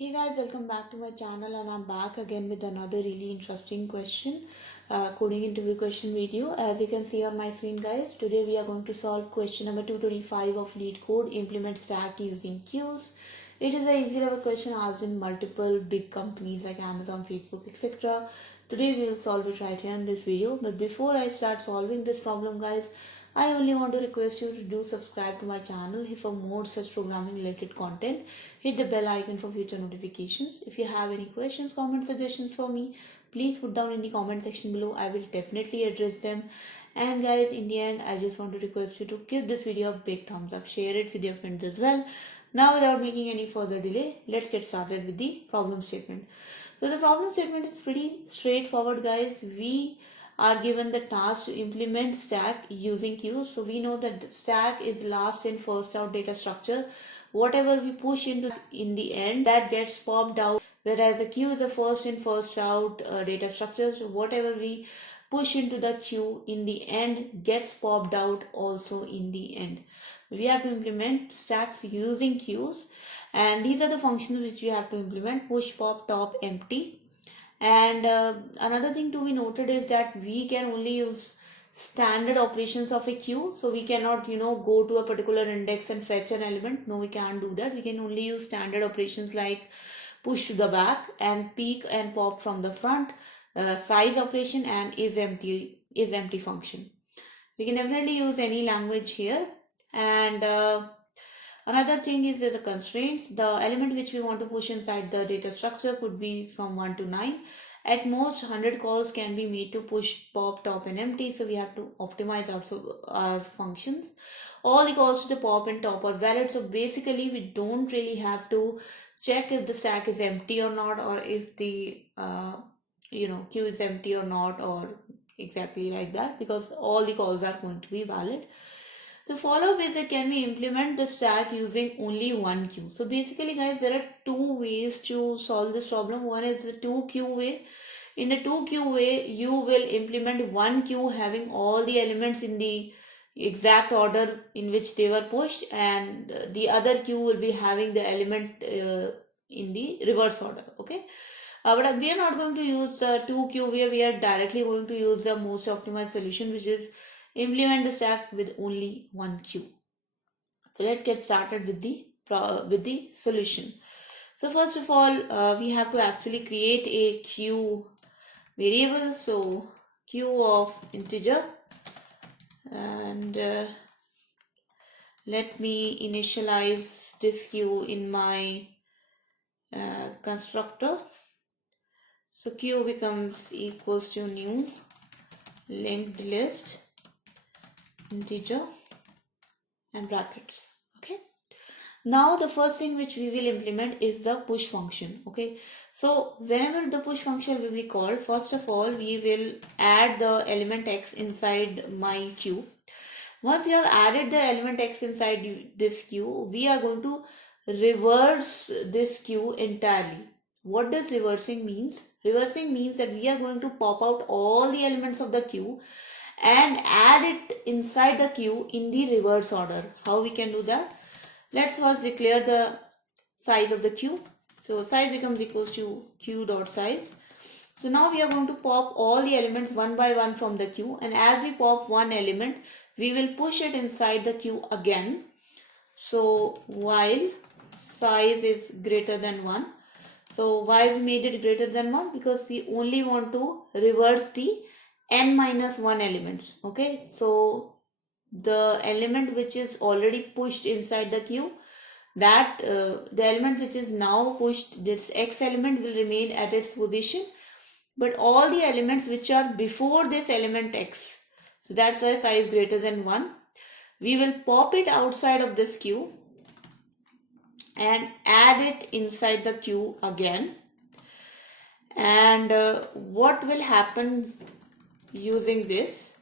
Hey guys, welcome back to my channel and I'm back again with another really interesting question, coding interview question video. As you can see on my screen guys, today we are going to solve question number 225 of Lead Code, implement stack using queues. It is a easy level question asked in multiple big companies like Amazon, Facebook, etc. Today we will solve it right here in this video. But before I start solving this problem guys, I only want to request you to do subscribe to my channel for more such programming related content. Hit the bell icon for future notifications. If you have any questions, comments, suggestions for me, please put down in the comment section below. I will definitely address them. And guys, in the end, I just want to request you to give this video a big thumbs up. Share it with your friends as well. Now without making any further delay, let's get started with the problem statement. So the problem statement is pretty straightforward guys. We are given the task to implement stack using queues. So we know that stack is last in first out data structure. Whatever we push into in the end, that gets popped out, whereas the queue is the first in first out data structure. So whatever we push into the queue in the end gets popped out also in the end. We have to implement stacks using queues, and these are the functions which we have to implement: push, pop, top, empty. And another thing to be noted is that we can only use standard operations of a queue. So we cannot, go to a particular index and fetch an element. No, we can't do that. We can only use standard operations like push to the back and peek and pop from the front, size operation, and is empty function. We can definitely use any language here. And another thing is the constraints. The element which we want to push inside the data structure could be from 1 to 9. At most 100 calls can be made to push, pop, top, and empty. So we have to optimize also our functions. All the calls to the pop and top are valid. So basically we don't really have to check if the stack is empty or not, or if the queue is empty or not, or exactly like that, because all the calls are going to be valid. The follow-up is that can we implement the stack using only one queue. So basically guys, there are two ways to solve this problem. One is the 2 queue way. In the 2 queue way, you will implement one queue having all the elements in the exact order in which they were pushed, and the other queue will be having the element in the reverse order. Okay. But we are not going to use the 2 queue way. We are directly going to use the most optimized solution, which is implement the stack with only one queue. So let's get started with the solution. So first of all, we have to actually create a queue variable. So queue of integer, and let me initialize this queue in my constructor. So queue becomes equals to new linked list integer and brackets. Okay, now the first thing which we will implement is the push function. Okay, so whenever the push function will be called, first of all we will add the element x inside my queue. Once you have added the element x inside this queue, we are going to reverse this queue entirely. What does reversing means? Reversing means that we are going to pop out all the elements of the queue and add it inside the queue in the reverse order. How we can do that? Let's first declare the size of the queue. So size becomes equals to queue.size. So now we are going to pop all the elements one by one from the queue, and as we pop one element, we will push it inside the queue again. So while size is greater than 1. So why we made it greater than 1? Because we only want to reverse the n-1 elements. Okay, so the element which is already pushed inside the queue, that the element which is now pushed, this x element, will remain at its position, but all the elements which are before this element x, so that's why size greater than 1, we will pop it outside of this queue and add it inside the queue again. And what will happen using this,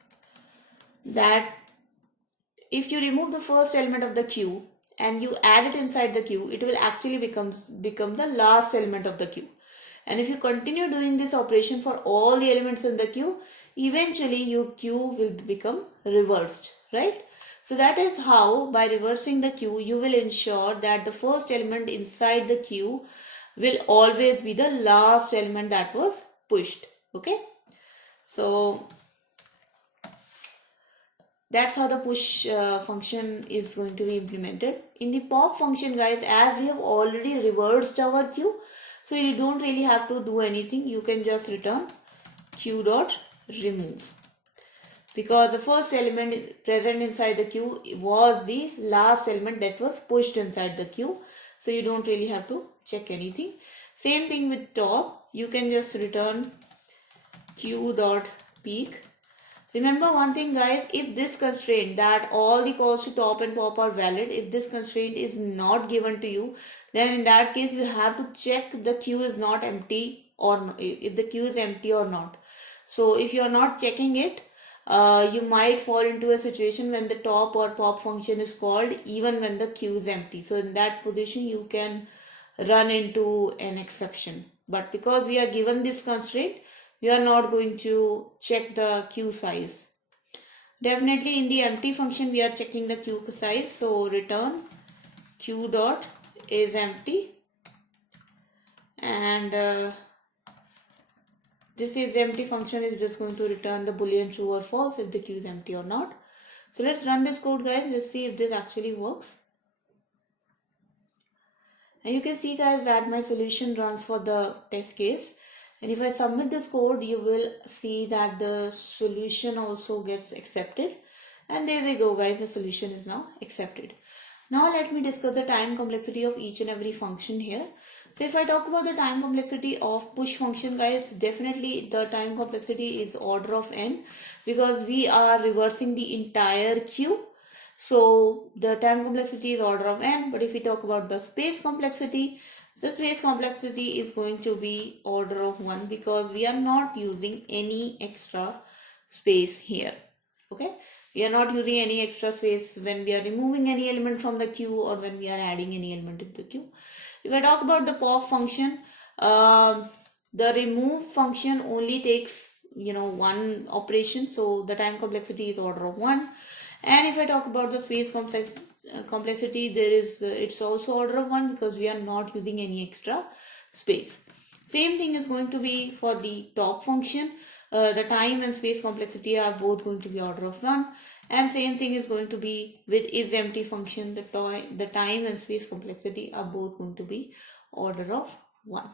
that if you remove the first element of the queue and you add it inside the queue, it will actually become the last element of the queue. And if you continue doing this operation for all the elements in the queue, eventually your queue will become reversed, right? So that is how, by reversing the queue, you will ensure that the first element inside the queue will always be the last element that was pushed. Okay, so that's how the push function is going to be implemented. In the pop function, guys, as we have already reversed our queue, so you don't really have to do anything. You can just return queue dot remove, because the first element present inside the queue was the last element that was pushed inside the queue. So you don't really have to check anything. Same thing with top. You can just return queue dot peak. Remember one thing, guys, if this constraint that all the calls to top and pop are valid, if this constraint is not given to you, then in that case you have to check the queue is not empty, or if the queue is empty or not. So if you are not checking it, you might fall into a situation when the top or pop function is called even when the queue is empty. So in that position you can run into an exception. But because we are given this constraint, we are not going to check the queue size. Definitely in the empty function we are checking the queue size. So return queue dot is empty, and this is empty function is just going to return the boolean true or false if the queue is empty or not. So let's run this code, guys. Let's see if this actually works. And you can see, guys, that my solution runs for the test case. And if I submit this code, you will see that the solution also gets accepted. And there we go, guys, the solution is now accepted. Now let me discuss the time complexity of each and every function here. So if I talk about the time complexity of push function, guys, definitely the time complexity is order of n, because we are reversing the entire queue. So the time complexity is order of n. But if we talk about the space complexity, the space complexity is going to be order of 1, because we are not using any extra space here. Okay, we are not using any extra space when we are removing any element from the queue or when we are adding any element into the queue. If I talk about the pop function, the remove function only takes one operation, so the time complexity is order of 1. And if I talk about the space complexity, there is it's also order of 1, because we are not using any extra space. Same thing is going to be for the top function. The time and space complexity are both going to be order of 1, and same thing is going to be with is empty function. The time and space complexity are both going to be order of 1.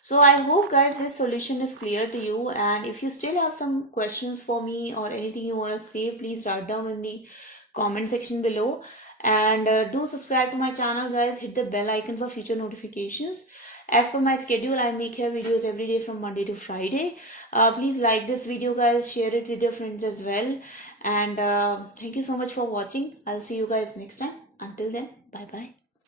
So I hope, guys, this solution is clear to you, and if you still have some questions for me or anything you want to say, please write down in the comment section below. And do subscribe to my channel, guys. Hit the bell icon for future notifications. As per my schedule, I make here videos every day from Monday to Friday. Please like this video, guys. Share it with your friends as well. And thank you so much for watching. I'll see you guys next time. Until then, bye bye.